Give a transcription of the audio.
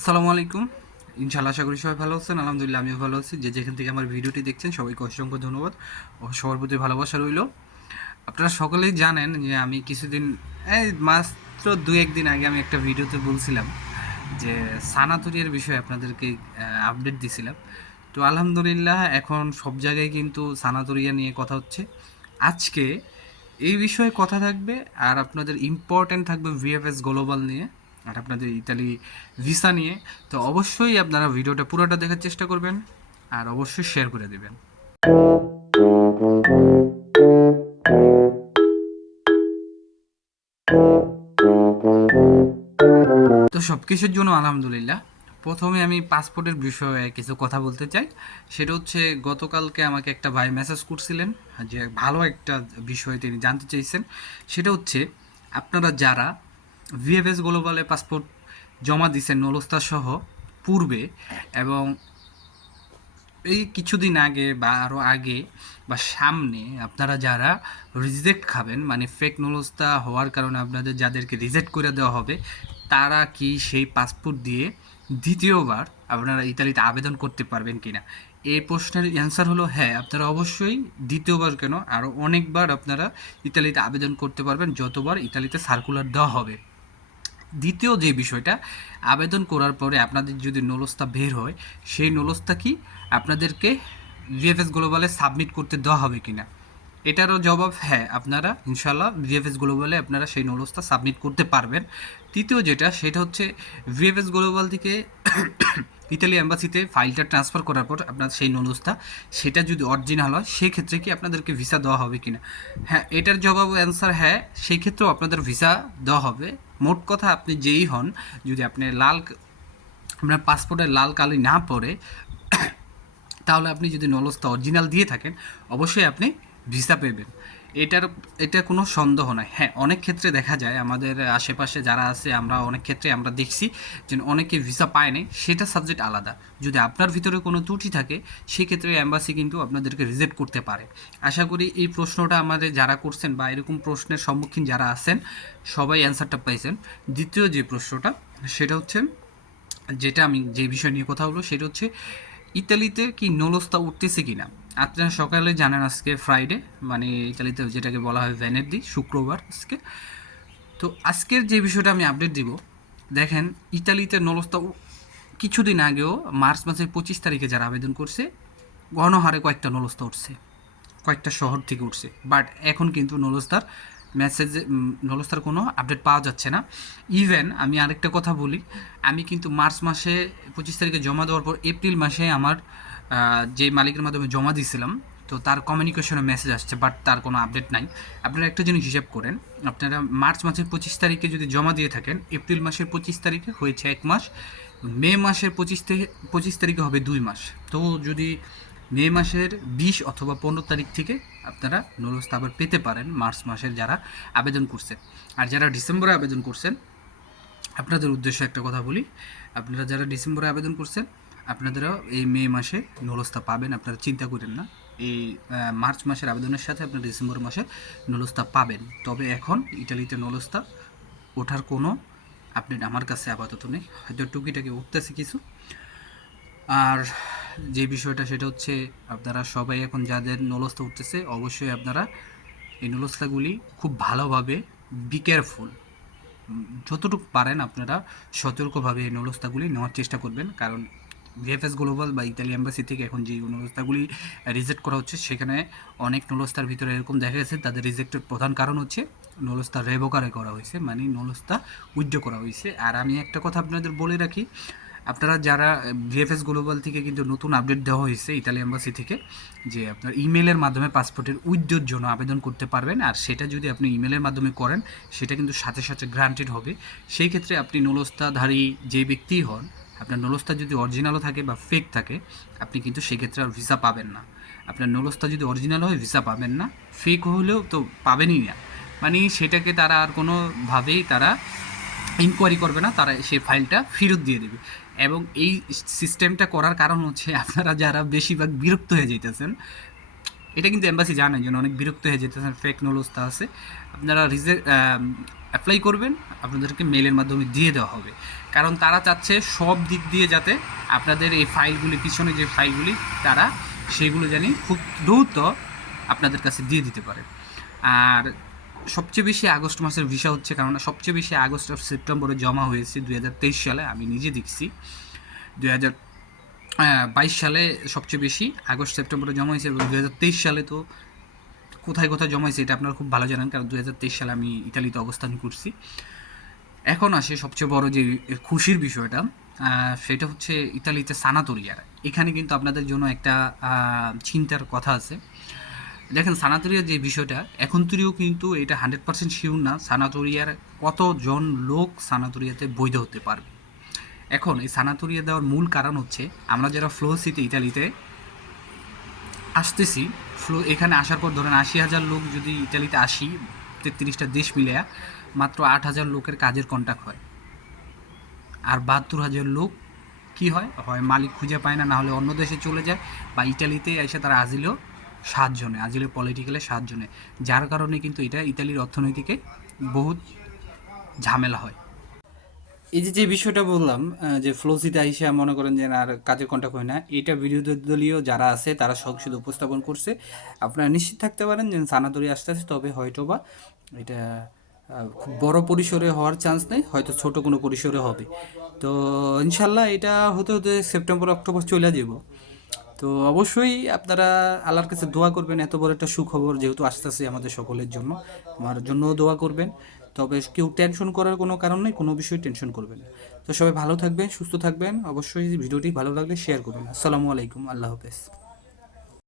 আসসালামু আলাইকুম। ইনশাল্লাহ আশা করি সবাই ভালো আছেন। আলহামদুলিল্লাহ আমিও ভালো আছি। যে যেখান থেকে আমার ভিডিওটি দেখছেন, সবাইকে অসংখ্য ধন্যবাদ। ও সবার প্রতি ভালোবাসা রইল। আপনারা সকলেই জানেন যে আমি কিছুদিন, এই মাত্র দু একদিন আগে আমি একটা ভিডিওতে বলছিলাম যে সানাতুরিয়ার বিষয়ে আপনাদেরকে আপডেট দিছিলাম। তো আলহামদুলিল্লাহ এখন সব জায়গায় কিন্তু সানাতুরিয়া নিয়ে কথা হচ্ছে। আজকে এই বিষয়ে কথা থাকবে আর আপনাদের ইম্পর্টেন্ট থাকবে ভিএফএস গ্লোবাল নিয়ে। আর আপনাদের ইতালি ভিসা নিয়ে, তো অবশ্যই আপনারা ভিডিওটা পুরোটা দেখার চেষ্টা করবেন আর অবশ্যই শেয়ার করে দেবেন। তো সব কিছুর জন্য আলহামদুলিল্লাহ, প্রথমে আমি পাসপোর্টের বিষয়ে কিছু কথা বলতে চাই। সেটা হচ্ছে, গতকালকে আমাকে একটা ভাই মেসেজ করছিলেন যে ভালো একটা বিষয় তিনি জানতে চাইছেন। সেটা হচ্ছে, আপনারা যারা ভিএফএস গ্লোবালে পাসপোর্ট জমা দিয়েছেন নলস্তা সহ পূর্বে এবং এই কিছুদিন আগে বা আরও আগে বা সামনে আপনারা যারা রিজেক্ট খাবেন মানে ফেক নলস্তা হওয়ার কারণে আপনাদের যাদেরকে রিজেক্ট করে দেওয়া হবে, তারা কি সেই পাসপোর্ট দিয়ে দ্বিতীয়বার আপনারা ইতালিতে আবেদন করতে পারবেন কিনা? এই প্রশ্নের অ্যান্সার হলো হ্যাঁ আপনারা অবশ্যই দ্বিতীয়বার কেন আরও অনেকবার আপনারা ইতালিতে আবেদন করতে পারবেন, যতবার ইতালিতে সার্কুলার দেওয়া হবে। দ্বিতীয় যে বিষয়টা, আবেদন করার পরে আপনাদের যদি নলস্তা বের হয়, সেই নলস্তা কি আপনাদেরকে ভিএফএস গ্লোবালে সাবমিট করতে দেওয়া হবে কিনা? এটারও জবাব হ্যাঁ আপনারা ইনশাল্লাহ ভিএফএস গ্লোবালে আপনারা সেই নলস্তা সাবমিট করতে পারবেন। তৃতীয় যেটা, সেটা হচ্ছে ভিএফএস গ্লোবাল থেকে ইতালি অ্যাম্বাসিতে ফাইলটা ট্রান্সফার করার পর আপনার সেই নলস্তা, সেটা যদি অরিজিনাল হয়, সেক্ষেত্রে কি আপনাদেরকে ভিসা দেওয়া হবে কিনা? হ্যাঁ এটার জবাব অ্যান্সার হ্যাঁ সেই ক্ষেত্রেও আপনাদের ভিসা দেওয়া হবে। মোট কথা আপনি যেই হন, যদি আপনি লাল আপনার পাসপোর্টে লাল কালি না পড়ে তাহলে আপনি যদি নলস্তা অরিজিনাল দিয়ে থাকেন, অবশ্যই আপনি ভিসা পেবেন। এটার, এটা কোনো সন্দেহ নাই। হ্যাঁ অনেক ক্ষেত্রে দেখা যায় আমাদের আশেপাশে যারা আছে, আমরা অনেক ক্ষেত্রে আমরা দেখছি যে অনেকে ভিসা পায় নাই, সেটা সাবজেক্ট আলাদা। যদি আপনার ভিতরে কোনো ত্রুটি থাকে, সেক্ষেত্রে অ্যাম্বাসি কিন্তু আপনাদেরকে রিজেক্ট করতে পারে। আশা করি এই প্রশ্নটা আমাদের যারা করছেন বা এরকম প্রশ্নের সম্মুখীন যারা আছেন, সবাই অ্যান্সারটা পাইছেন। দ্বিতীয় যে প্রশ্নটা, সেটা হচ্ছে, যেটা আমি যে বিষয় নিয়ে কথা বলব, সেটা হচ্ছে, ইতালিতে কি নলস্তা উঠতেছে কিনা? আপনারা সকালে জানেন আজকে ফ্রাইডে মানে ইতালিতে যেটাকে বলা হয় ভ্যানেরদি শুক্রবার আজকে। তো আজকের যে বিষয়টা আমি আপডেট দিব, দেখেন ইতালিতে নলস্তা কিছুদিন আগেও মার্চ মাসের পঁচিশ তারিখে যারা আবেদন করছে গণহারে কয়েকটা নলস্তা উঠছে, কয়েকটা শহর থেকে উঠছে। বাট এখন কিন্তু নলস্তার মেসেজ নলস্তার কোনো আপডেট পাওয়া যাচ্ছে না। ইভেন আমি আরেকটা কথা বলি, আমি কিন্তু মার্চ মাসে পঁচিশ তারিখে জমা দেওয়ার পর এপ্রিল মাসে আমার যে মালিকের মাধ্যমে জমা দিয়েছিলাম, তো তার কমিউনিকেশনে মেসেজ আসছে বাট তার কোনো আপডেট নাই। আপনারা একটা জিনিস হিসাব করেন, আপনারা মার্চ মাসের পঁচিশ তারিখে যদি জমা দিয়ে থাকেন, এপ্রিল মাসের পঁচিশ তারিখে হয়েছে এক মাস, মে মাসের পঁচিশ থেকে পঁচিশ তারিখে হবে দুই মাস। তো যদি মে মাসের বিশ অথবা পনেরো তারিখ থেকে আপনারা নলস্তা আবার পেতে পারেন, মার্চ মাসের যারা আবেদন করছেন। আর যারা ডিসেম্বরে আবেদন করছেন, আপনাদের উদ্দেশ্যে একটা কথা বলি, আপনারা যারা ডিসেম্বরে আবেদন করছেন আপনাদেরও এই মে মাসে নলস্তা পাবেন, আপনারা চিন্তা করেন না। এই মার্চ মাসের আবেদনের সাথে আপনারা ডিসেম্বর মাসে নলস্তা পাবেন। তবে এখন ইটালিতে নলস্তা ওঠার কোনো আপডেট আমার কাছে আপাতত নেই। হয়তো টুকিটাকি উঠতেছে কিছু। আর যে বিষয়টা সেটা হচ্ছে, আপনারা সবাই এখন যাদের নলস্তা উঠতেছে, অবশ্যই আপনারা এই নলস্তাগুলি খুব ভালোভাবে বি কেয়ারফুল যতটুকু পারেন আপনারা সতর্কভাবে এই নলস্তাগুলি নেওয়ার চেষ্টা করবেন। কারণ ভিএফএস গ্লোবাল বা ইতালি এম্বাসি থেকে এখন যে নলস্তাগুলি রিজেক্ট করা হচ্ছে, সেখানে অনেক নলস্তার ভিতরে এরকম দেখা গেছে, তাদের রিজেক্টের প্রধান কারণ হচ্ছে নলস্তা রেবোকারে করা হয়েছে মানে নলস্তা উইথড্র করা হয়েছে। আর আমি একটা কথা আপনাদের বলে রাখি, আপনারা যারা ভিএফএস গ্লোবাল থেকে কিন্তু নতুন আপডেট দেওয়া হয়েছে ইতালি এম্বাসি থেকে, যে আপনার ইমেলের মাধ্যমে পাসপোর্টের উইথড্রোর জন্য আবেদন করতে পারবেন, আর সেটা যদি আপনি ইমেলের মাধ্যমে করেন, সেটা কিন্তু সাথে সাথে গ্রান্টেড হবে। সেই ক্ষেত্রে আপনি নলস্তাধারী যে ব্যক্তিই হন আপনার নলস্তা যদি অরিজিনালও থাকে বা ফেক থাকে, আপনি কিন্তু সেক্ষেত্রে আর ভিসা পাবেন না। আপনার নলস্তা যদি অরিজিনাল হয় ভিসা পাবেন না। ফেক হলেও তো পাবেনই না। মানে সেটাকে তারা আর কোনোভাবেই তারা ইনকোয়ারি করবে না, তারা সেই ফাইলটা ফেরত দিয়ে দেবে। এবং এই সিস্টেমটা করার কারণ হচ্ছে আপনারা যারা বেশিরভাগ বিরক্ত হয়ে যেতেছেন এটা কিন্তু এম্বাসি জানে যেন অনেক বিরক্ত হয়ে যেতেছেন ফেক নলস্তা আছে। আপনারা রিজে অ্যাপ্লাই করবেন, আপনাদেরকে মেলের মাধ্যমে দিয়ে দেওয়া হবে। কারণ তারা চাচ্ছে সব দিক দিয়ে যাতে আপনাদের এই ফাইলগুলি পিছনে যে ফাইলগুলি তারা সেগুলো জানি খুব দ্রুত আপনাদের কাছে দিয়ে দিতে পারে। আর সবচেয়ে বেশি আগস্ট মাসের ভিসা হচ্ছে, কারণ সবচেয়ে বেশি আগস্ট আর সেপ্টেম্বরে জমা হয়েছে দুই হাজার তেইশ সালে, আমি নিজে দেখছি। দুই হাজার বাইশ সালে সবচেয়ে বেশি, আগস্ট, সেপ্টেম্বরে জমা হয়েছে এবং দু হাজার তেইশ সালে তো কোথায় কোথায় জমা হয়েছে এটা আপনারা খুব ভালো জানেন, কারণ দু হাজার তেইশ সালে আমি ইতালিতে অবস্থান করছি। এখন আসে সবচেয়ে বড় যে খুশির বিষয়টা সেটা হচ্ছে ইতালিতে সানাতোরিয়ার এখানে কিন্তু আপনাদের জন্য একটা চিন্তার কথা আছে। দেখেন সানাতোরিয়ার যে বিষয়টা এখন তুরিও কিন্তু এটা হান্ড্রেড পার্সেন্ট শিওর না সানাতোরিয়ার কতজন লোক সানাতোরিয়াতে বৈধ হতে পারবে। এখন এই সানাতোরিয়া দেওয়ার মূল কারণ হচ্ছে আমরা যারা ফ্লো সিটি ইতালিতে আসতেছি ফ্লো এখানে আসার পর ধরেন আশি হাজার লোক যদি ইতালিতে আসি, তেত্রিশটা দেশ মিলে মাত্র আট হাজার লোকের কাজের কন্ট্যাক্ট হয়। আর বাহাত্তর হাজার লোক কি হয়? হয় মালিক খুঁজে পায় না না হলে অন্য দেশে চলে যায় বা ইটালিতে এসে তারা আজিলেও সাতজনে আজিলে পলিটিক্যালে সাতজনে যার কারণে কিন্তু এটা ইতালির অর্থনীতিকে বহুত ঝামেলা হয়। এই যে যে বিষয়টা বললাম যে ফ্লোসিতে আইসা মনে করেন যে আর কাজের কন্ট্যাক্ট হয় না, এটা বিরোধী দলীয় যারা আছে, তারা সংসদে উপস্থাপন করছে। আপনারা নিশ্চিত থাকতে পারেন যে সানাতরি আসতে আসতে, তবে হয়তো বা এটা খুব বড় পরিসরে হওয়ার চান্স নেই, হয়তো ছোট কোনো পরিসরে হবে। তো ইনশাল্লাহ এটা হতে হতে সেপ্টেম্বর অক্টোবর চলে যাব তো অবশ্যই আপনারা আল্লাহর কাছে দোয়া করবেন, এত বড় একটা সুখবর যেহেতু আসতেছে আমাদের সকলের জন্য। আমার জন্যও দোয়া করবেন। তবে কেউ টেনশন করার কোনো কারণ নেই, কোনো বিষয়ে টেনশন করবেন তো সবাই ভালো থাকবেন, সুস্থ থাকবেন। অবশ্যই ভিডিওটি ভালো লাগলে শেয়ার করবেন আসসালামু আলাইকুম, আল্লাহ হাফেজ।